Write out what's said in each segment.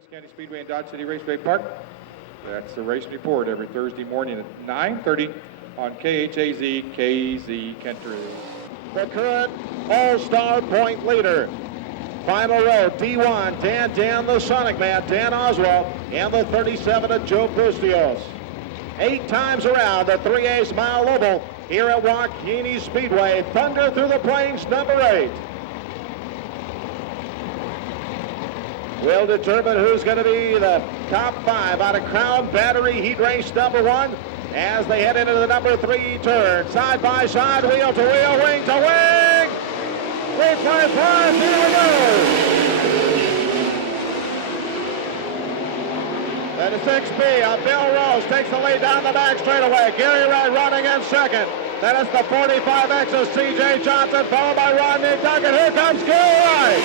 Berks County Speedway in Dodge City Raceway Park. That's the race report every Thursday morning at 9:30 on KHAZ KZ Country. The current all-star point leader. Final row, D1, Dan the Sonic Man, Dan Oswald, and the 37 of Joe Bustios. 8 times around the 3/8 mile oval here at Wakeeney Speedway. Thunder through the Plains, number 8. We'll determine who's going to be the top 5 out of Crown Battery Heat Race number 1 as they head into the number 3 turn. Side by side, wheel to wheel, wing to wing. 3.5, here we go. Then the 6B of Bill Rose takes the lead down the back straightaway. Gary Wright running in second. Then it's the 45X of C.J. Johnson, followed by Rodney Duncan. Here comes Gary Wright.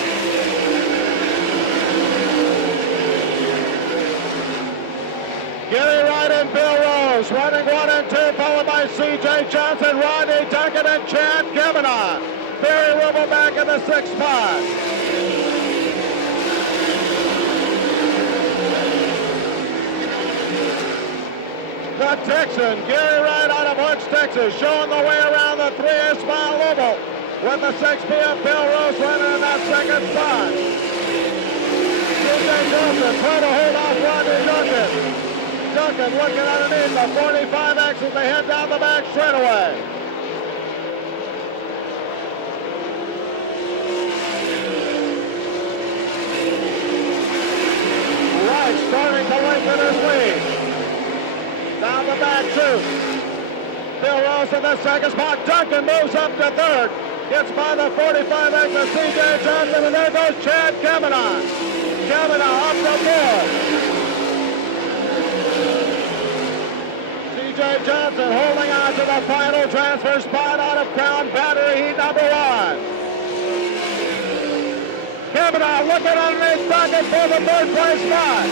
Gary Wright and Bill Rose running 1 and 2, followed by C.J. Johnson, Rodney Duncan, and Chad Kavanaugh. Barry Rubble back in the 6th spot. The Texan, Gary Wright out of Woods, Texas, showing the way around the 3/8 mile oval with the 6B of Bill Rose running in that 2nd spot. C.J. Johnson trying to hold off Rodney Duncan. Duncan looking underneath the 45X as they head down the back straightaway. Wright starting to lengthen his lead. Down the back two. Bill Rose in the 2nd spot. Duncan moves up to 3rd. Gets by the 45X of C.J. Johnson, and there goes Chad Kavanaugh. Kavanaugh up to 4th. C.J. Johnson holding on to the final transfer spot out of Crown Battery Heat number 1. Kavanaugh looking underneath Duncan for the 3rd place spot.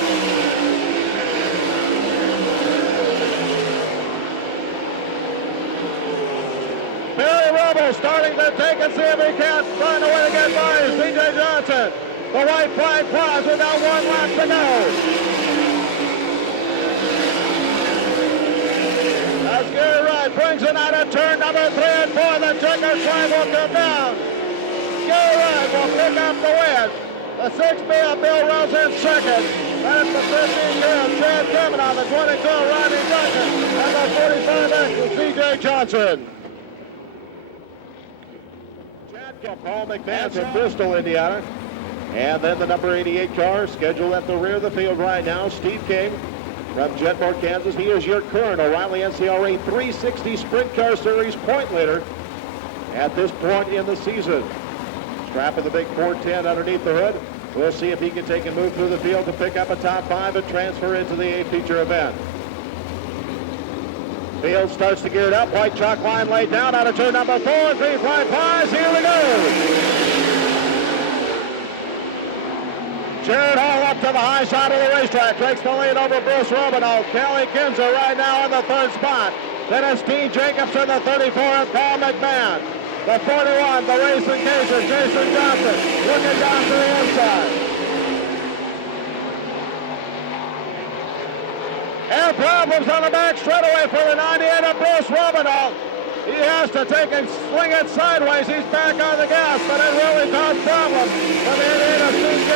Barry Rubble starting to take and see if he can't find a way to get by C.J. Johnson. The white flag flies with now 1 lap to go. As Gary Wright brings it out of turn number 3 and 4, the checker flag will come down. Gary Wright will pick up the win. The 6B of Bill Rose in 2nd. That's the 15 of Chad Kavanaugh, the 22 Rodney Duncan, and the 45X of C.J. Johnson. Chad kept Paul McMahon from Bristol, Indiana. And then the number 88 car scheduled at the rear of the field right now, Steve King from Jetmore, Kansas. He is your current O'Reilly NCRA 360 Sprint Car Series point leader at this point in the season. Strapping the big 410 underneath the hood. We'll see if he can take a move through the field to pick up a top 5 and transfer into the A feature event. Field starts to gear it up. White chalk line laid down out of turn number 4. 3.5. Here we go. Jared Hall up to the high side of the racetrack. Takes the lead over Bruce Robinall. Kelly Kinzer right now in the 3rd spot. Then it's Dean Jacobs in the 34 and Paul McMahon. The 41, the racing caser, Jason Johnson, looking down to the inside. Air problems on the back straightaway for the 98 of Bruce Robinall. He has to take and swing it sideways. He's back on the gas, but it really caused problems for the 88 of CJ.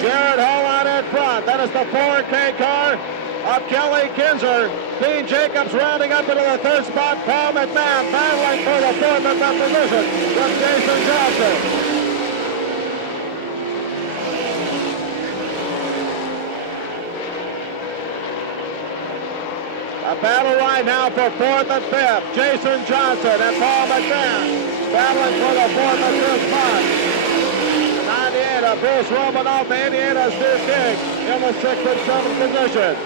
Jared Hall out in front. That is the 4K car of Kelly Kinzer. Dean Jacobs rounding up into the 3rd spot. Paul McMahon battling for the 4th and 5th position from Jason Johnson. A battle right now for 4th and 5th. Jason Johnson and Paul McMahon battling for the 4th and 5th spot. 98 of Bruce Romanoff, 88 of Steve King in the 6th and 7th position.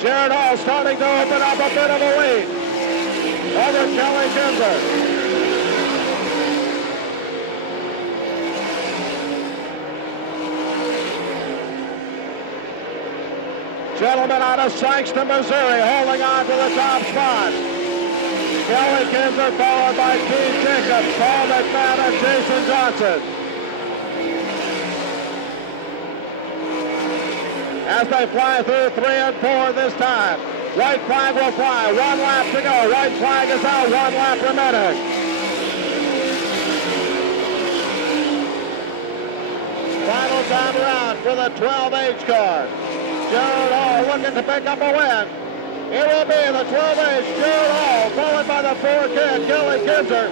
Jared Hall starting to open up a bit of a lead over Kelly Kinzer. Gentlemen out of Sykeston, Missouri, holding on to the top spot. Kelly Kinzer, followed by Keith Jacobs, Paul McMahon, and Jason Johnson. As they fly through 3 and 4 this time. White flag will fly. 1 lap to go. White flag is out. 1 lap remaining. Final time around for the 12H car. Gerald Hall looking to pick up a win. It will be the 12H Gerald Hall, followed by the 4 kid Kelly Kinzer.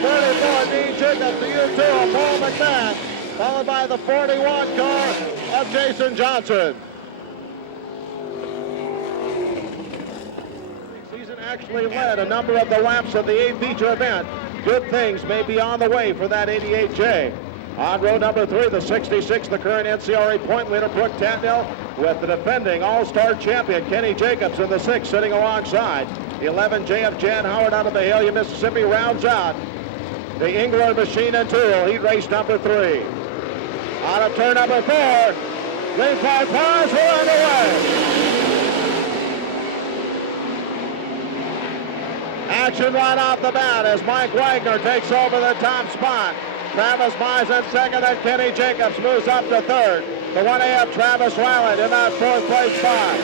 34 Dean Jacobs, the U2 of Paul McMahon, followed by the 41 car of Jason Johnson. Season actually led a number of the laps of the 8 feature event. Good things may be on the way for that 88J. On row number 3, the 66, the current NCRA point leader, Brooke Tandell, with the defending all-star champion, Kenny Jacobs, in the 6, sitting alongside. The 11J of Jan Howard out of Mahalia, Mississippi, rounds out the Engler machine and tool. Heat race number 3. Out of turn number 4, green flag flies, we're underway. Action right off the bat as Mike Wagner takes over the top spot. Travis Mize in second, and Kenny Jacobs moves up to third. The 1A of Travis Rowland in that 4th place spot.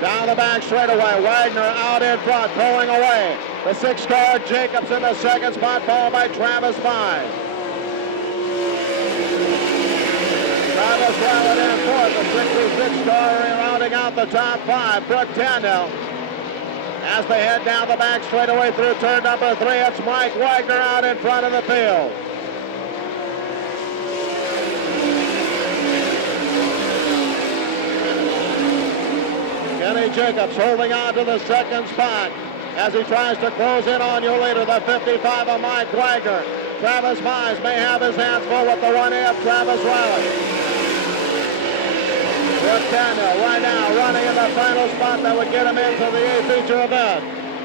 Down the back straightaway, Wagner out in front, pulling away. The 6 car, Jacobs in the 2nd spot, followed by Travis Mize. Travis Rowland in 4th, the 66 car rounding out the top 5. Brooke Tandell. As they head down the back straightaway through turn number 3, it's Mike Wagner out in front of the field. Kenny Jacobs holding on to the 2nd spot as he tries to close in on your leader, the 55 of Mike Wagner. Travis Mize may have his hands full with the 1A of Travis Rowland. Brooke Tandell right now running in the final spot that would get him into the 8 feature event.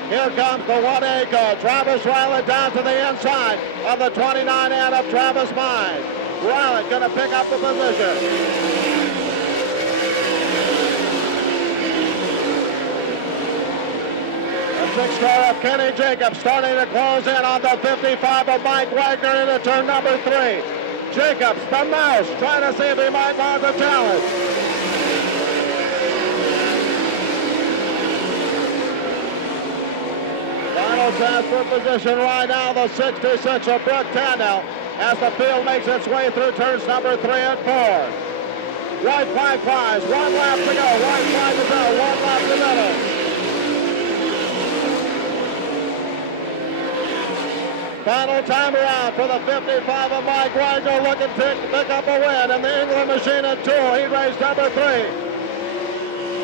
Here comes the 1A car. Travis Rowland down to the inside of the 29 and of Travis Mize. Rowland going to pick up the position. The 6 car of Kenny Jacobs starting to close in on the 55 of Mike Wagner into turn number 3. Jacobs, the mouse, trying to see if he might mount a challenge. Final transfer position right now, the 66 of Brooke Tandell, as the field makes its way through turns number 3 and 4. White flag flies, 1 lap to go. White flag is out, 1 lap to middle. Final time around for the 55 of Mike Wagner, looking to pick up a win in the England machine and tool. Heat race number 3.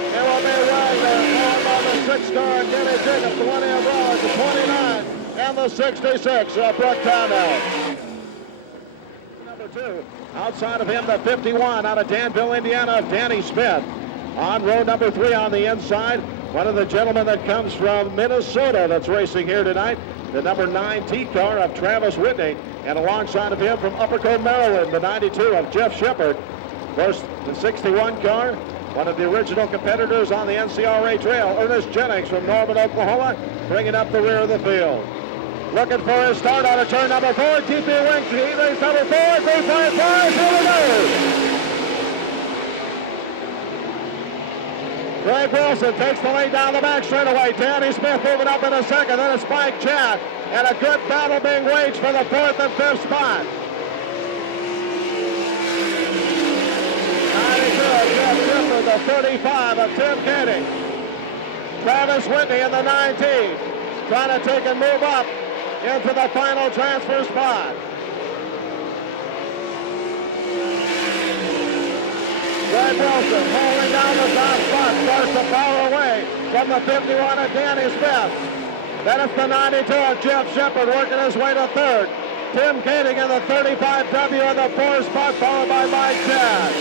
It will be Wagner, followed by the 6 car, Kenny Jacobs, the 1A of Rowland, the 29, and the 66 of Brooke Tandell. Number 2, outside of him, the 51 out of Danville, Indiana, of Danny Smith. On row number 3 on the inside, one of the gentlemen that comes from Minnesota that's racing here tonight, the number 9 T car of Travis Whitney, and alongside of him from Uppercombe, Maryland, the 92 of Jeff Shepard. Of course, the 61 car, one of the original competitors on the NCRA trail, Ernest Jennings from Norman, Oklahoma, bringing up the rear of the field. Looking for his start out of turn number 4, TP Winks, heat race number 4, green flag flies, here we go! Greg Wilson takes the lead down the back straightaway. Danny Smith moving up in a second, then it's Mike Chad, and a good battle being waged for the 4th and 5th spot. Jeff Shepard, the 35 of Tim Katie. Travis Whitney in the 19, trying to take and move up into the final transfer spot. Greg Wilson holding down the top spot, starts to power away from the 51 of Danny Smith. Then it's the 92 of Jeff Shepard working his way to 3rd. Tim Kating in the 35W in the 4th spot, followed by Mike Chad.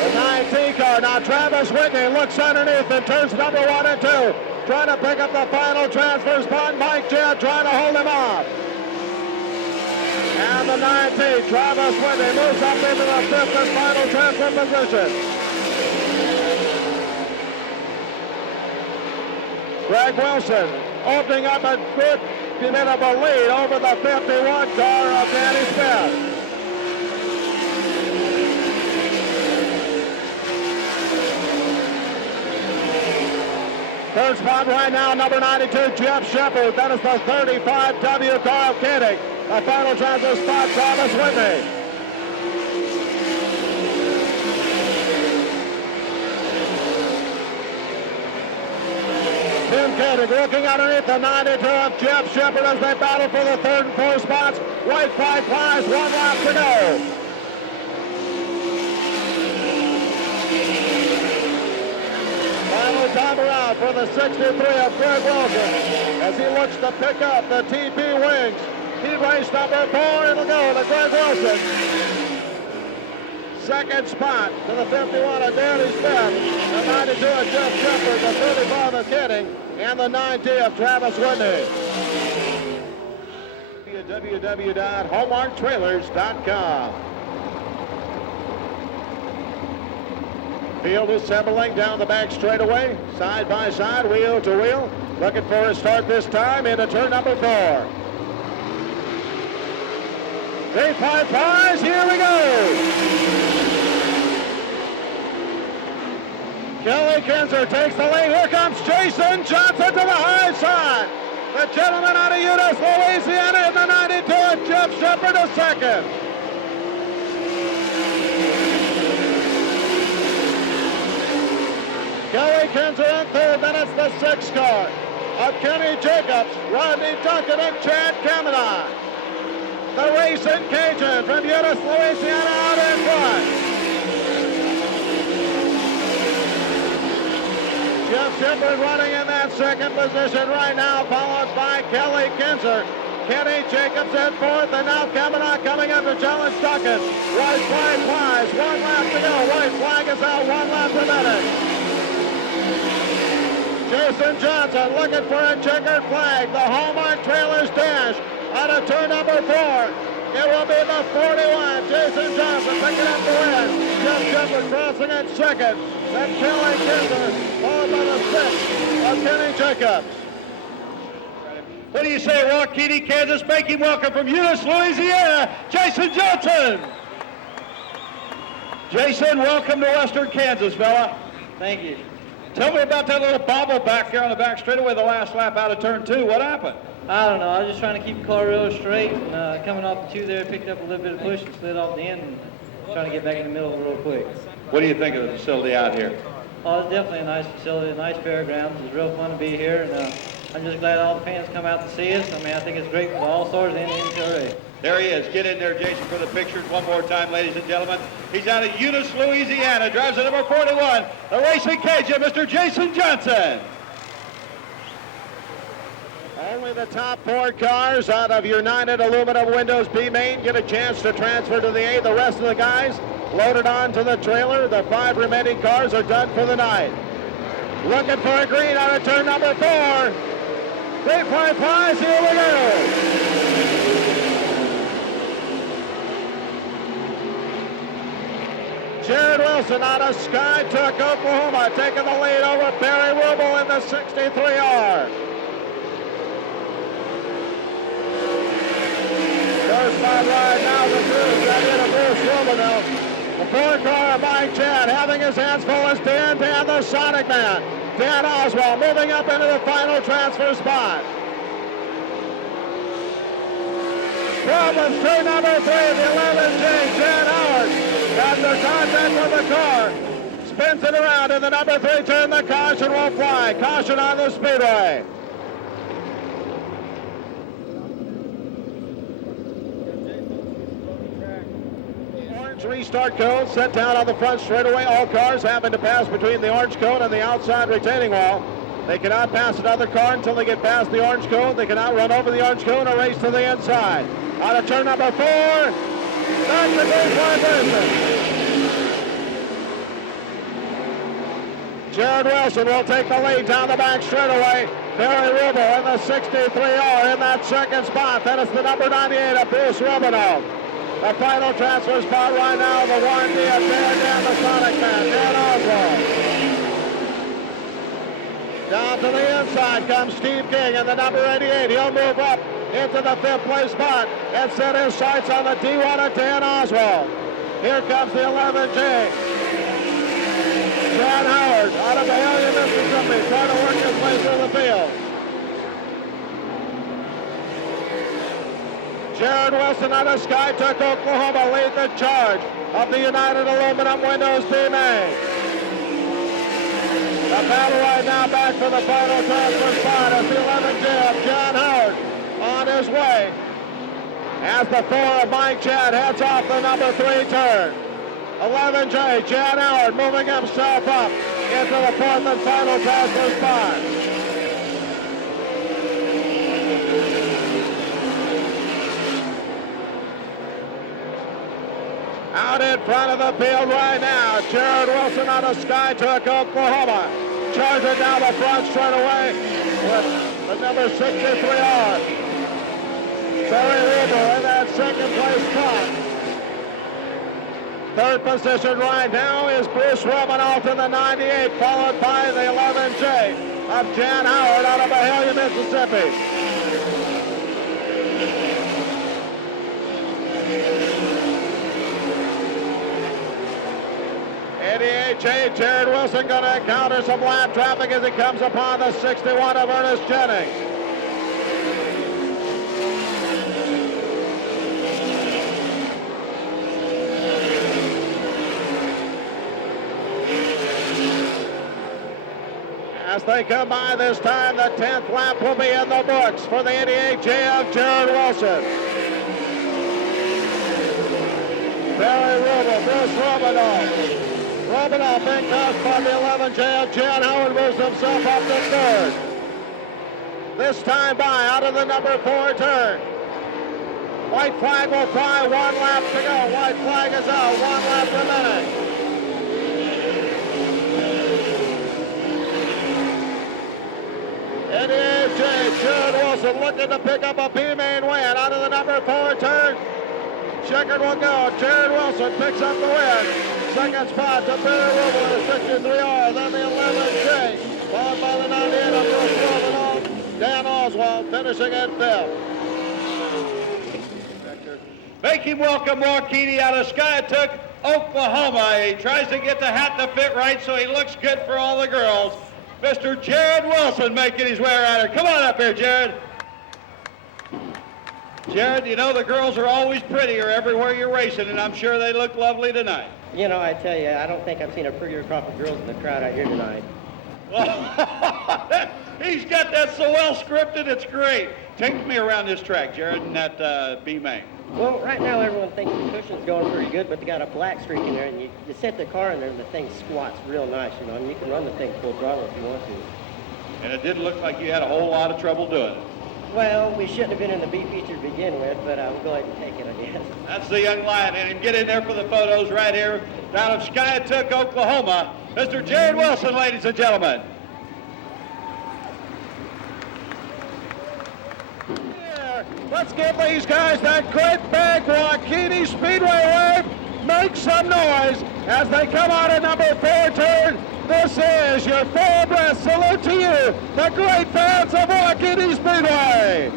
The 9T car, now Travis Whitney looks underneath in turns number 1 and 2. Trying to pick up the final transfer spot. Mike Chad trying to hold him off. And the 19, Travis Whitney, moves up into the fifth and final transfer position. Greg Wilson opening up a good bit of a lead over the 51 car of Danny Smith. Third spot right now, number 92, Jeff Shepard. That is the 35W car of Koenig. The final transfer spot, Travis Whitney. Tim Koenig looking underneath the 92 of Jeff Shepard as they battle for the third and fourth spots. White flag flies, 1 lap to go. Final timer out for the 63 of Greg Wilson as he looks to pick up the TP wings. Heat race number 4, it'll go to Greg Wilson. Second spot to the 51 of Danny Smith, the 92 of Jeff Shepard, the 35 of Kidding, and the 90 of Travis Whitney. www.hallmarktrailers.com. Field assembling down the back straightaway, side by side, wheel to wheel. Looking for a start this time into turn number 4. 3-5-5, here we go. Kelly Kinzer takes the lead. Here comes Jason Johnson to the high side. The gentleman out of Eunice, Louisiana in the 92, and Jeff Shepard a second. Kelly Kinzer in third, then it's the 6 car of Kenny Jacobs, Rodney Duncan, and Chad Kamenon. The Racing Cajun from Eunice, Louisiana out in front. Jeff Shepard running in that second position right now, followed by Kelly Kinzer. Kenny Jacobs in fourth, and now Kamenon coming up to challenge Duncan. White flag flies, 1 lap to go. White flag is out, 1 lap remaining. Jason Johnson looking for a checkered flag. The Hallmark Trailers dash out of turn number 4. It will be the 41. Jason Johnson picking up the win. Jeff Shepard crossing in second. Then Kelly Kinzer, followed by the 6 of Kenny Jacobs. What do you say, Wakeeney, Kansas? Make him welcome from Eunice, Louisiana, Jason Johnson. Jason, welcome to Western Kansas, fella. Thank you. Tell me about that little bobble back here on the back straightaway the last lap out of turn 2. What happened? I don't know. I was just trying to keep the car real straight, and coming off the 2 there, picked up a little bit of push and slid off the end, and trying to get back in the middle real quick. What do you think of the facility out here? Oh, it's definitely a nice facility, a nice fairgrounds. It's real fun to be here, and I'm just glad all the fans come out to see us. I mean, I think it's great for the All-Stars and the NCRA. There he is. Get in there, Jason, for the pictures one more time, ladies and gentlemen. He's out of Eunice, Louisiana. Drives the number 41, the Racing Cajun, Mr. Jason Johnson. Only the top 4 cars out of United Aluminum Windows B main get a chance to transfer to the A. The rest of the guys loaded onto the trailer. The 5 remaining cars are done for the night. Looking for a green out of turn number 4. 3-5-5, here we go. Jared Wilson out of Skytook, Oklahoma, taking the lead over Barry Rubel in the 63R. First spot right now, the crew got in a Bruce Rubel. The 4 car by Chad, having his hands full is Dan the Sonic Man. Dan Oswald moving up into the final transfer spot. Problems to number 3, the 11J, Chad Howard. After contact with the car, spins it around in the number 3 turn. The caution will fly. Caution on the Speedway. Orange restart cone set down on the front straightaway. All cars having to pass between the orange cone and the outside retaining wall. They cannot pass another car until they get past the orange cone. They cannot run over the orange cone or race to the inside. Out of turn number 4. That's the big vibration. Jared Wilson will take the lead down the back straightaway. Barry Rubel in the 63R in that second spot. Then it's the number 98 of Bruce Rubinoff. The final transfer spot right now, the 1D of Dan the Sonic Man, Dan Oswald. Down to the inside comes Steve King in the number 88. He'll move up into the 5th place spot and set his sights on the D1 of Dan Oswald. Here comes the 11J. John Howard out of Mahalia, Mississippi, trying to work his way through the field. Jared Wilson out of Skytook, Oklahoma, lead the charge of the United Aluminum Windows team A. The battle right now back for the final transfer spot as the 11J of John Howard on his way. As the 4 of Mike Chad heads off the number 3 turn. 11J, Chad Howard moving himself up into the 4th and final transfer spot. Out in front of the field right now, Jared Wilson out of Skytook, Oklahoma. Charging down the front straight away with the number 63R. Barry Rubel in that second place spot. Third position right now is Bruce Rubinoff in the 98, followed by the 11J of Jan Howard out of Mahalia, Mississippi. ADHA, Jared Wilson going to encounter some lap traffic as he comes upon the 61 of Ernest Jennings. As they come by this time, the 10th lap will be in the books for the 88J of Jared Wilson. Barry Rubel, Bruce Rubinoff. Rubinoff being passed by the 11J of Jan Howard, moves himself up to 3rd. This time by out of the number 4 turn. White flag will fly, 1 lap to go. White flag is out, 1 lap remaining. ADHA, Jared Wilson looking to pick up a B-main win out of the number 4 turn. Checkered will go. Jared Wilson picks up the win. Second spot to Barry Rubel in the 63R. Then the 11J, followed by the 98 of Bruce Rubinoff. Dan Oswald finishing at 5th. Make him welcome Wakeeney out of Skytook, Oklahoma. He tries to get the hat to fit right so he looks good for all the girls. Mr. Jared Wilson making his way around here. Come on up here, Jared. Jared, you know the girls are always prettier everywhere you're racing, and I'm sure they look lovely tonight. You know, I tell you, I don't think I've seen a prettier crop of girls in the crowd out here tonight. He's got that so well scripted, it's great. Take me around this track, Jared, and that B-main. Well, right now everyone thinks the cushion's going pretty good, but they got a black streak in there, and you set the car in there, and the thing squats real nice, you know, and you can run the thing full throttle if you want to. And it didn't look like you had a whole lot of trouble doing it. Well, we shouldn't have been in the B feature to begin with, but we'll go ahead and take it, I guess. That's the young lion in him. Get in there for the photos right here down of Skytook, Oklahoma. Mr. Jared Wilson, ladies and gentlemen. Let's give these guys that great big Wakeeney Speedway wave. Make some noise as they come out of number 4 turn. This is your full breath salute to you, the great fans of Wakeeney Speedway.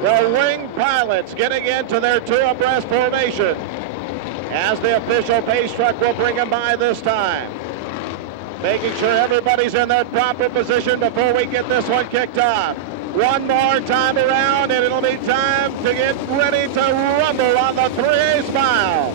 The wing pilots getting into their 2 abreast formation as the official pace truck will bring them by this time. Making sure everybody's in their proper position before we get this one kicked off. One more time around and it'll be time to get ready to rumble on the 3A mile.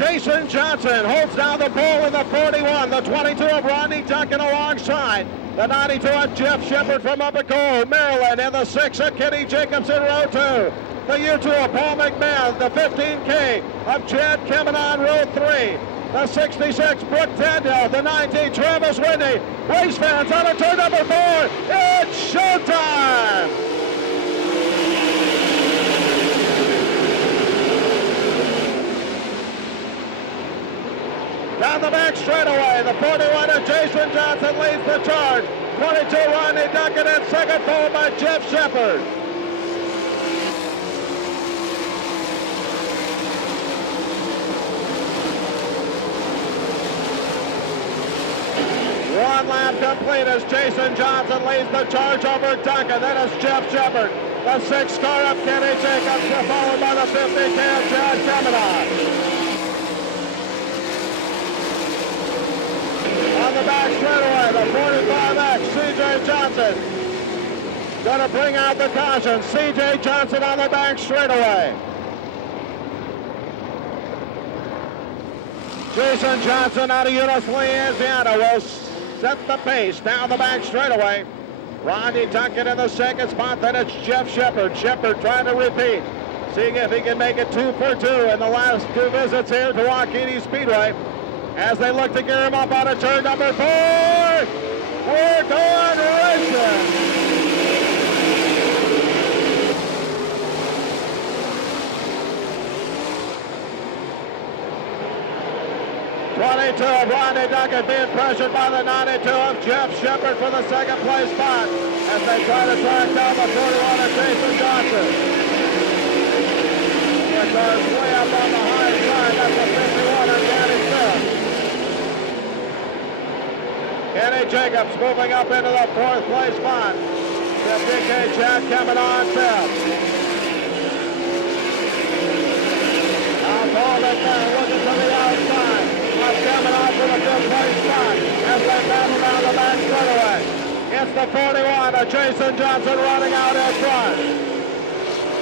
Jason Johnson holds down the pole in the 41. The 22 of Rodney Duncan alongside. The 92 of Jeff Shepard from Upico, Maryland. And the 6 of Kenny Jacobs in row 2. The U2 of Paul McMahon. The 15K of Chad Kemen on row 3. The 66, Brooke Tandell. The 19, Travis Whitney. Race fans on a turn number 4. It's showtime! Down the back straightaway, the 41 of Jason Johnson leads the charge. 22, Rodney Duncan in second, followed by Jeff Shepard. One lap complete as Jason Johnson leads the charge over Duncan. Then it's Jeff Shepard. The 6 car of Kenny Jacobs, followed by the 50 Cam John Kemen. On the back straightaway, the 45X, C.J. Johnson. Going to bring out the caution. C.J. Johnson on the back straightaway. Jason Johnson out of Eunice, Louisiana will set the pace down the back straightaway. Rodney Duncan in the second spot, then it's Jeff Shepard. Shepard trying to repeat, seeing if he can make it 2 for 2 in the last 2 visits here to Wakeeney Speedway. As they look to gear him up on a turn number 4. We're going racing. 22 of Rodney Duncan being pressured by the 92 of Jeff Shepard for the second place spot as they try to track down the 41 of Jason Johnson. The car's way up on the high side. That's the 51 of Danny Smith. Kenny Jacobs moving up into the 4th place spot. The DK Chad Kemen on 5th. Now Paul McMahon looking to the outside. Kemen on for the 5th place spot as they battle down the back straightaway. It's the 41 of Jason Johnson running out in front.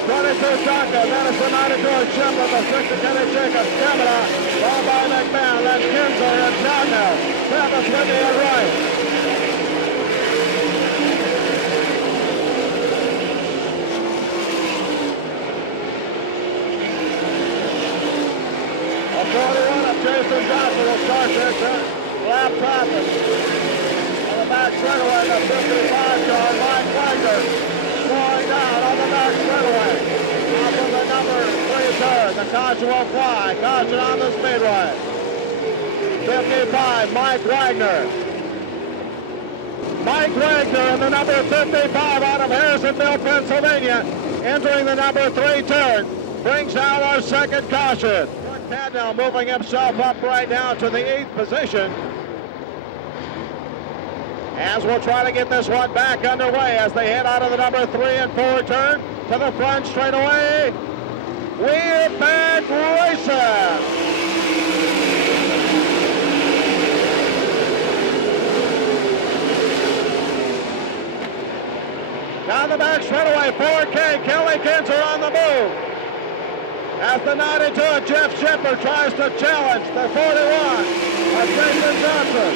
22 Duncan, then it's the 92 of Shepard, the 6 of Kenny Jacobs, Kemen on, followed by McMahon, then Kinzer and Tandell. Travis Whitney and right. A 41 of Jason Johnson will start this lap traffic. On the back straightaway, the 55 car, Mike Wagner, slowing down on the back straightaway. Off of the number 3 turn, the caution will fly. Caution on the speedway. 55, Mike Wagner. Mike Wagner in the number 55 out of Harrisonville, Pennsylvania, entering the number 3 turn, brings out our second caution. Tandell moving himself up right now to the 8th position. As we'll try to get this one back underway as they head out of the number 3 and 4 turn to the front straightaway. We're back racing. Down the back straightaway, 4K, Kelly Kinzer on the move. As the 92 of Jeff Shepard tries to challenge the 41 of Jason Johnson.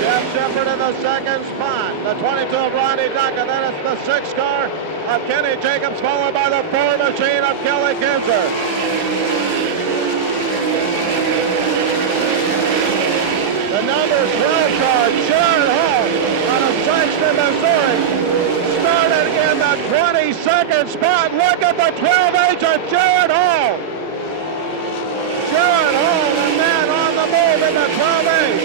Jeff Shepard in the second spot. The 22 of Rodney Duncan, then it's the 6 car of Kenny Jacobs, followed by the 4 machine of Kelly Kinzer. The number 12 car, Jared Hall, out of Sykeston, Missouri, started in the 22nd spot. Look at the 12H of Jared Hall. Jared Hall, the man on the move in the 12H.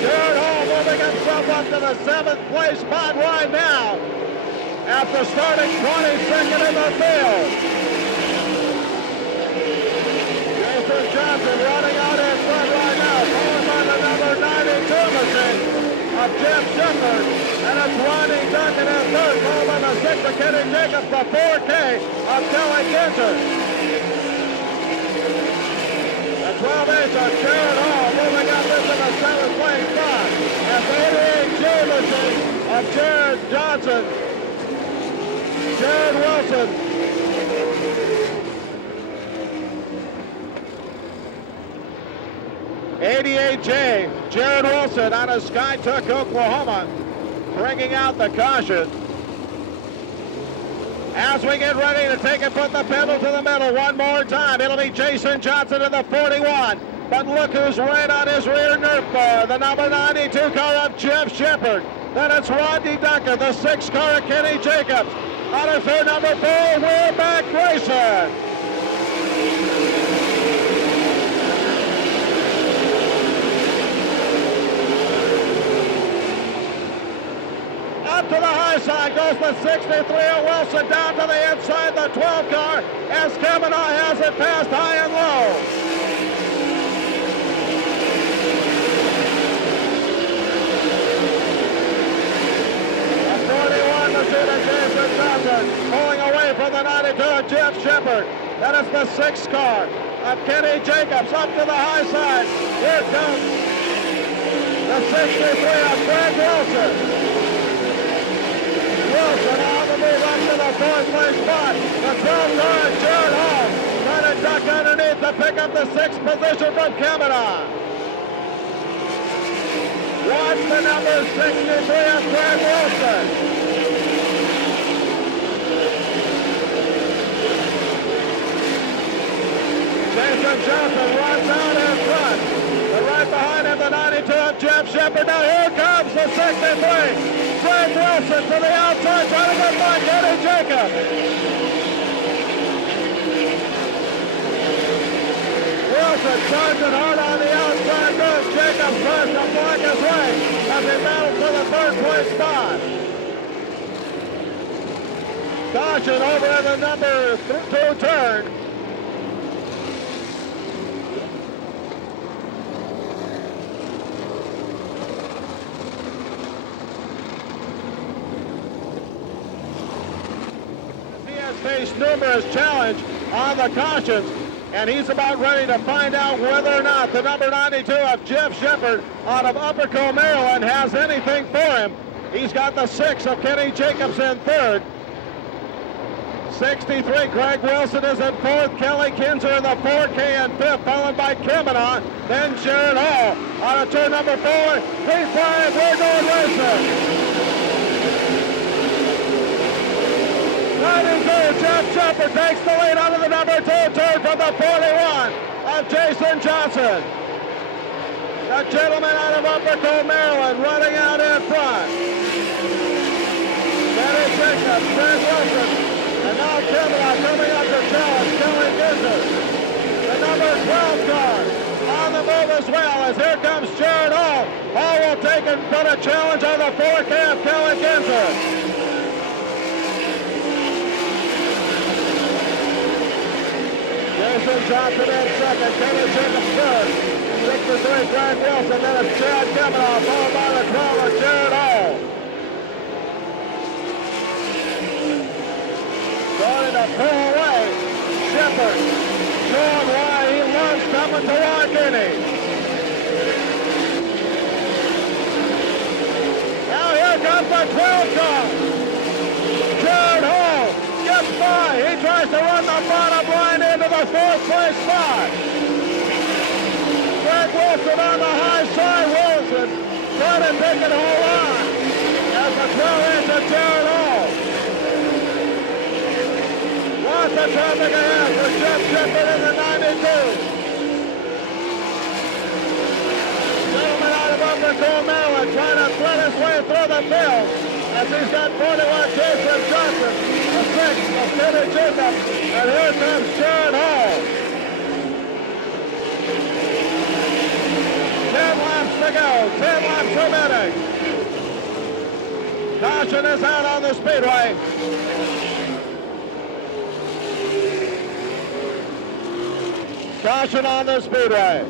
Jared Hall moving himself up to the 7th place spot right now, after starting 22nd in the field. Jason Johnson running out in front right now, followed by the number 92 machine of Jeff Shepard. And it's Rodney Duncan in 3rd, followed by the 6 of Kenny Jacobs, the 4K of Kelly Kinzer. The 12-8 Jared Hall moving up into the 7th place spot. As 88 Jameson of Jared Johnson. Jared Wilson. '88J, Jared Wilson out of Skytook, Oklahoma, bringing out the caution. As we get ready to take and put the pedal to the metal one more time, it'll be Jason Johnson in the 41. But look who's right on his rear nerf bar, the number 92 car of Jeff Shepard. Then it's Rodney Duncan, the 6 car of Kenny Jacobs. Out of third, number 4, Wheelback Grayson. Up to the high side goes the 63 of Wilson, down to the inside, the 12 car, as Kavanaugh has it past high and low. The 41, Machina Jason Johnson, pulling away from the 92 of Jeff Shepard. That is the 6 car of Kenny Jacobs, up to the high side. Here comes the 63 of Greg Wilson. Wilson on the move up to the 4th place spot. The 12 car of Jared Hall trying to duck underneath to pick up the 6th position from Kavanaugh. Watch the number 63 of Greg Wilson. Jason Johnson runs out in front. But right behind him, the 92 of Jeff Shepard. Now here comes the 63. Greg Wilson to the outside, trying to get by Kenny Jacobs. Wilson charging hard on the outside, goes Jacobs tries to block his way as he battles for the 3rd place spot. Caution over in the number 2 turn. Faced numerous challenge on the cautions, and he's about ready to find out whether or not the number 92 of Jeff Shepard out of Upperco, Maryland has anything for him. He's got the 6 of Kenny Jacobs in 3rd. 63, Greg Wilson is in 4th. Kelly Kinzer in the 4K in 5th, followed by Kavanaugh. Then Jared Hall out of turn number 4. He's flying, we're going racing. 92, Jeff Shepard takes the lead out of the number 2 turn from the 41 of Jason Johnson. The gentleman out of Upperco, Maryland, running out in front. Kenny Jacobs, Greg Wilson, and now Kavanaugh coming up to challenge Kelly Kinzer. The number 12 car on the move as well, as here comes Jared Hall. Hall will take and put a challenge on the 4K of Kelly Kinzer. Jason Johnson in 2nd, Kenny Jacobs 3rd, 63 Greg Wilson, then it's Chad Kavanaugh, followed by the 12 of Jared Hall. Starting to pull away, Shepard showing why he loves coming to Wakeeney. Now here comes the 12 car. Jared Hall gets by. He tries to run the bottom line into the 4th place spot. Greg Wilson on the high side. Wilson trying to take it all on as the 12 into Jared Hall. Lots of traffic ahead for Jeff Shepard in the 92. Gentleman out of Upperco, Maryland, trying to thread his way through the field as he's got 41 Jason Johnson, the 6 of Kenny Jacobs, and here comes Jared Hall. 10 laps to go, 10 laps remaining. Caution is out on the speedway. Caution on the speedway.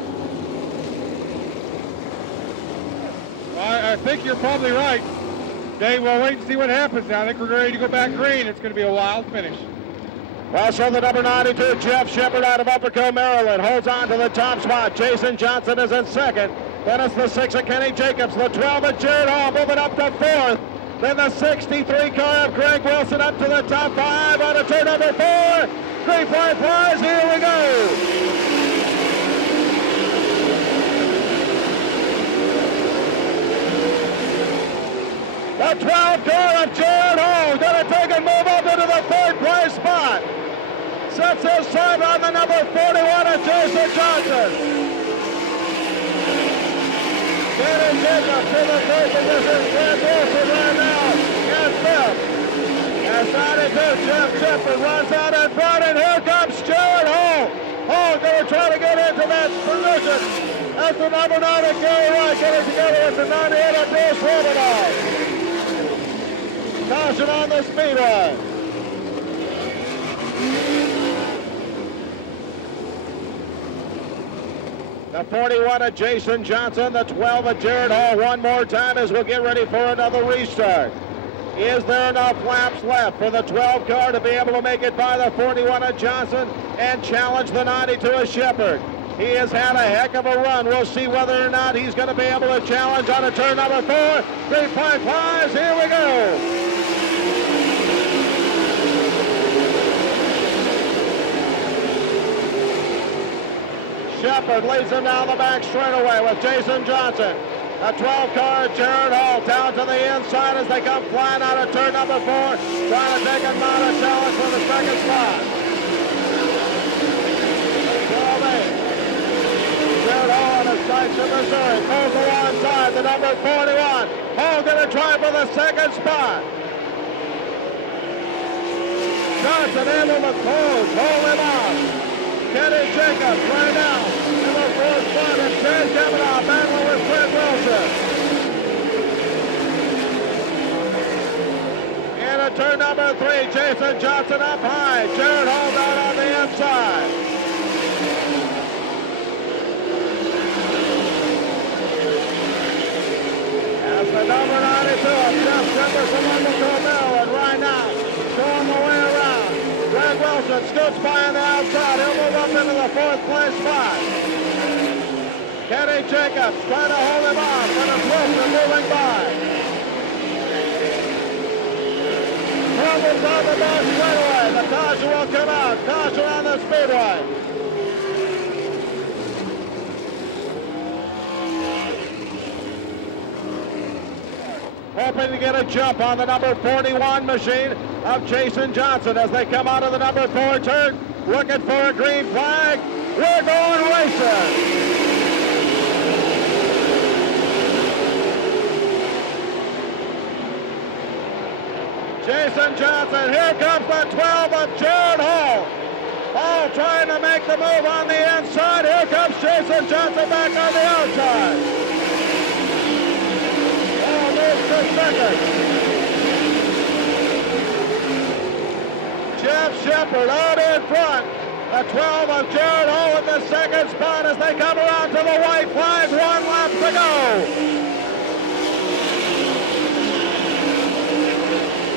I think you're probably right. Dave, we'll wait and see what happens now. I think we're ready to go back green. It's going to be a wild finish. Also the number 92, Jeff Shepard out of Upper Co, Maryland, holds on to the top spot. Jason Johnson is in second. Then it's the 6 of Kenny Jacobs. The 12 of Jared Hall moving up to fourth. Then the 63 car of Greg Wilson up to the top 5 on a turn number 4. Green flag flies. Here we go. The 12 car of Jared Hall going to take and move up into the third place spot. Sets his sight on the number 41 of Jason Johnson. Kenny Jacobs in the third position. Greg Wilson right now in fifth. As 92 Jeff Shepard runs out in front, and here comes Jared Hall. Hall going to try to get into that position. That's the number 9 of Gary Wright getting together with the 98 of Bruce Romanoff. Caution on the Speedway. The 41 of Jason Johnson, the 12 of Jared Hall one more time as we'll get ready for another restart. Is there enough laps left for the 12 car to be able to make it by the 41 of Johnson and challenge the 92 of Shepard? He has had a heck of a run. We'll see whether or not he's going to be able to challenge on a turn number 4. Green flag flies. Here we go. Shepard leads him down the back straightaway with Jason Johnson. A 12 car, Jared Hall down to the inside as they come flying out of turn number 4, trying to take a mounted challenge for the second spot. 12-8. Jared Hall on his sights in Missouri, pulls alongside the number 41. Hall going to try for the second spot. Johnson able to close, hold him off. Kenny Jacobs right now in the fourth spot, and Chad Kavanaugh battling with Greg Wilson. In turn number 3, Jason Johnson up high. Jared Hall down on the inside. As the number 92 of Jeff Shepard from Upper Maryland right now, showing the way around. Greg Wilson scoots by on the outside. He'll move up into the fourth place spot. Kenny Jacobs trying to hold him off, but it's Wilson moving by. Troubles on the back straightaway. The caution will come out. Caution on the Speedway. Hoping to get a jump on the number 41 machine of Jason Johnson as they come out of the number 4 turn. Looking for a green flag. We're going racing. Jason Johnson, here comes the 12 of Jared Hall. Hall trying to make the move on the inside. Here comes Jason Johnson back on the outside. Hall moves to second. Jeff Shepard out in front. The 12 of Jared Hall in the second spot as they come around to the white flag. 1 lap to go.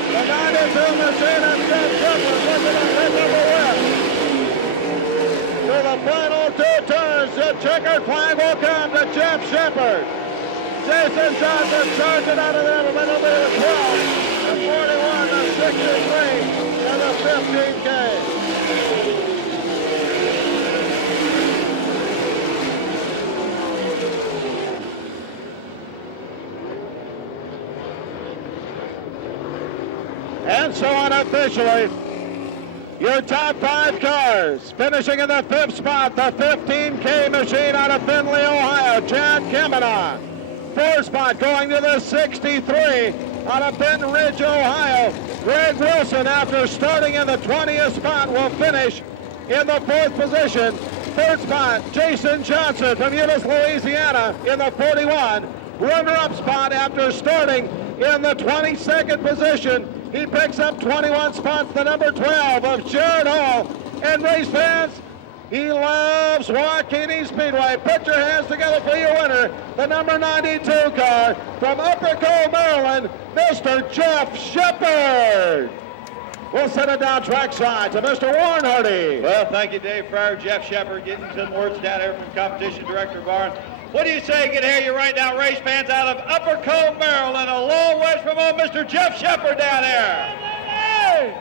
The 92 machine of Jeff Shepard looking to pick up a win. To the final 2 turns, the checkered flag will come to Jeff Shepard. Jason Johnson charging out of there, but it'll be the 12, the 41, the 63, and the 15K. And so unofficially, your top 5 cars, finishing in the 5th spot, the 15K machine out of Findlay, Ohio, Chad Kavanaugh. 4th spot going to the 63 out of Benton Ridge, Ohio. Greg Wilson, after starting in the 20th spot, will finish in the 4th position. 3rd spot, Jason Johnson from Eunice, Louisiana in the 41. Runner-up spot after starting in the 22nd position. He picks up 21 spots, the number 12 of Jared Hall. And race fans, he loves Wakeeney Speedway. Put your hands together for your winner, the number 92 car from Upper Co, Maryland, Mr. Jeff Shepard. We'll send it down trackside to Mr. Warren Hardy. Well, thank you, Dave Fryer, Jeff Shepard, getting some words down here from Competition Director Barnes. What do you say? Get here, you right now, race fans out of Upper Cove, Maryland, a long ways from home, Mr. Jeff Shepard down here. Hey!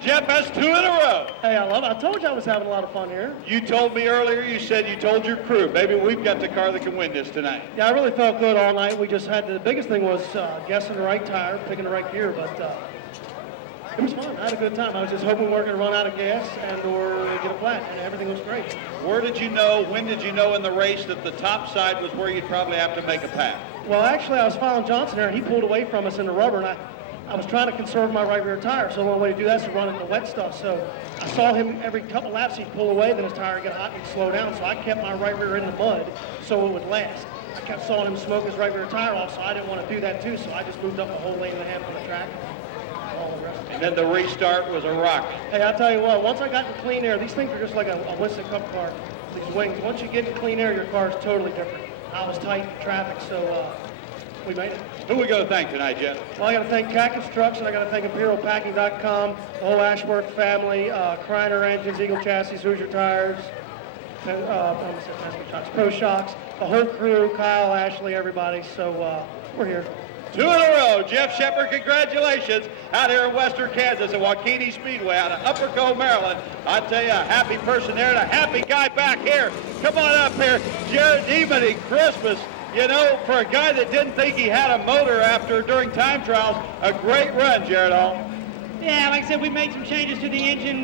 Jeff has 2 in a row. Hey, I love it. I told you I was having a lot of fun here. You told me earlier, you said you told your crew, maybe we've got the car that can win this tonight. Yeah, I really felt good all night. We just had the biggest thing was guessing the right tire, picking the right gear, but it was fun. I had a good time. I was just hoping we weren't going to run out of gas and or get a flat, and everything was great. Where did you know, when did you know in the race that the top side was where you'd probably have to make a pass? Well, actually, I was following Johnson there, and he pulled away from us in the rubber, and I was trying to conserve my right rear tire, so the only way to do that is to run in the wet stuff. So I saw him every couple laps, he'd pull away, then his tire would get hot and he'd slow down. So I kept my right rear in the mud so it would last. I kept seeing him smoke his right rear tire off, so I didn't want to do that too. So I just moved up a whole lane and a half on the track. All the rest. And then the restart was a rock. Hey, I'll tell you what, once I got in clean air, these things are just like a Winston Cup car, these wings. Once you get in clean air, your car is totally different. I was tight in traffic, so we made it. Who we going to thank tonight, Jeff? Well, I got to thank Cat Construction. I got to thank ImperialPacking.com, the whole Ashworth family, Kreiner Engines, Eagle Chassis, Hoosier Tires, Pro Shocks, the whole crew, Kyle, Ashley, everybody. So we're here. 2 in a row. Jeff Shepard, congratulations out here in Western Kansas at Wakeeney Speedway out of Upper Cove, Maryland. I tell you, a happy person there and a happy guy back here. Come on up here, Jared Demony, Christmas. You know, for a guy that didn't think he had a motor during time trials, a great run, Jared Hall. Yeah, like I said, we made some changes to the engine.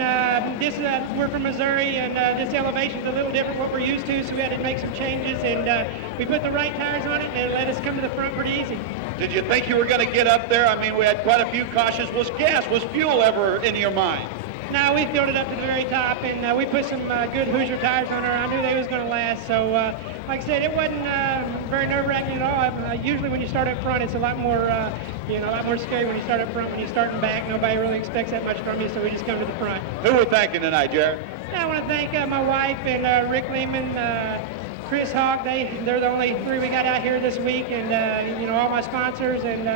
We're from Missouri, and this elevation's a little different what we're used to, so we had to make some changes, and we put the right tires on it, and it let us come to the front pretty easy. Did you think you were going to get up there? I mean, we had quite a few cautions. Was fuel ever in your mind? No, we filled it up to the very top, and we put some good Hoosier tires on her. I knew they was going to last, so like I said, it wasn't very nerve-wracking at all. Usually when you start up front, it's a lot more, a lot more scary when you start up front. When you start in back, nobody really expects that much from you, so we just come to the front. Who we're thanking tonight, Jared? I want to thank my wife and Rick Lehman, Chris Hogg. They're the only 3 we got out here this week, and all my sponsors, and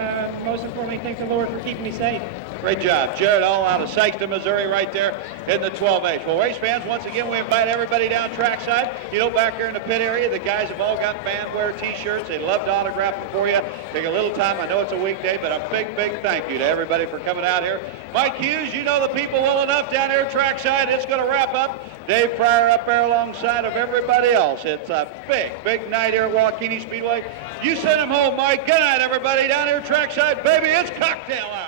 most importantly, thank the Lord for keeping me safe. Great job. Jared Hall out of Sykeston, Missouri, right there in the 12H. Well, race fans, once again, we invite everybody down trackside. Back here in the pit area, the guys have all got fan-wear T-shirts. They'd love to autograph them for you. Take a little time. I know it's a weekday, but a big, big thank you to everybody for coming out here. Mike Hughes, you know the people well enough down here trackside. It's going to wrap up. Dave Fryer up there alongside of everybody else. It's a big, big night here at Wakeeney Speedway. You send them home, Mike. Good night, everybody down here trackside. Baby, it's cocktail hour.